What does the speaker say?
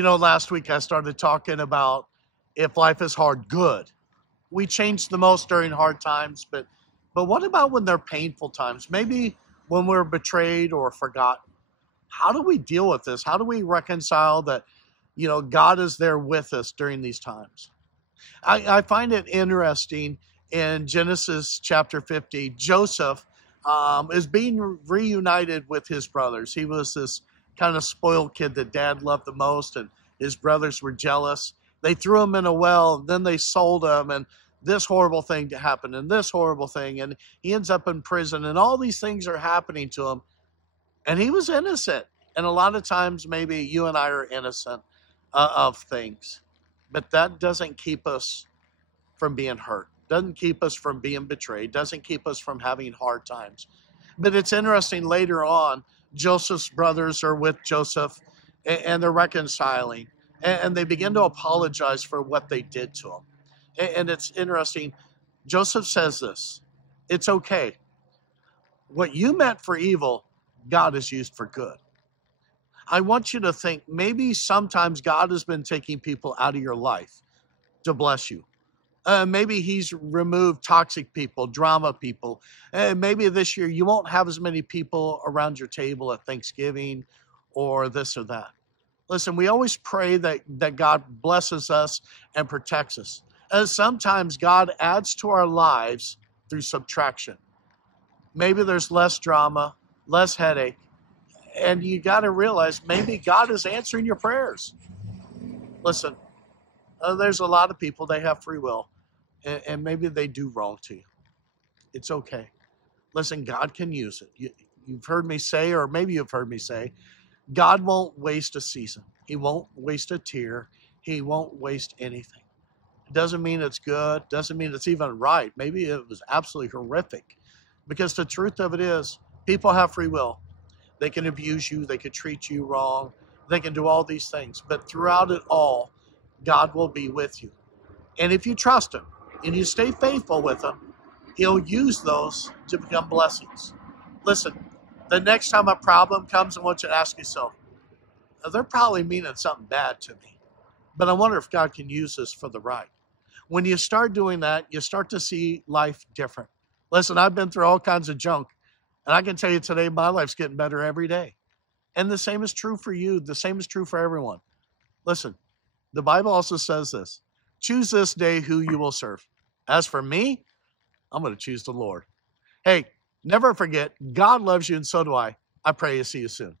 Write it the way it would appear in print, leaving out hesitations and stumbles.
Last week I started talking about if life is hard, good. We change the most during hard times, but what about when they're painful times? Maybe when we're betrayed or forgotten. How do we deal with this? How do we reconcile that, God is there with us during these times? I find it interesting in Genesis chapter 50, Joseph is being reunited with his brothers. He was this kind of spoiled kid that dad loved the most, and his brothers were jealous. They threw him in a well, then they sold him, and this horrible thing happened, and this horrible thing, and he ends up in prison, and all these things are happening to him, and he was innocent. And a lot of times, maybe you and I are innocent of things, but that doesn't keep us from being hurt, doesn't keep us from being betrayed, doesn't keep us from having hard times. But it's interesting, later on, Joseph's brothers are with Joseph, and they're reconciling, and they begin to apologize for what they did to him. And it's interesting, Joseph says this: it's okay. What you meant for evil, God has used for good. I want you to think, maybe sometimes God has been taking people out of your life to bless you. Maybe he's removed toxic people, drama people. Maybe this year you won't have as many people around your table at Thanksgiving or this or that. Listen, we always pray that God blesses us and protects us. Sometimes God adds to our lives through subtraction. Maybe there's less drama, less headache, and you got to realize maybe God is answering your prayers. Listen, there's a lot of people, they have free will, and maybe they do wrong to you. It's okay. Listen, God can use it. You've heard me say, or maybe you've heard me say, God won't waste a season. He won't waste a tear. He won't waste anything. It doesn't mean it's good. Doesn't mean it's even right. Maybe it was absolutely horrific. Because the truth of it is, people have free will. They can abuse you. They can treat you wrong. They can do all these things. But throughout it all, God will be with you. And if you trust him and you stay faithful with him, he'll use those to become blessings. Listen, the next time a problem comes, I want you to ask yourself, they're probably meaning something bad to me, but I wonder if God can use this for the right. When you start doing that, you start to see life different. Listen, I've been through all kinds of junk, and I can tell you today, my life's getting better every day. And the same is true for you. The same is true for everyone. Listen, the Bible also says this: choose this day who you will serve. As for me, I'm going to choose the Lord. Hey, never forget, God loves you, and so do I. I pray to see you soon.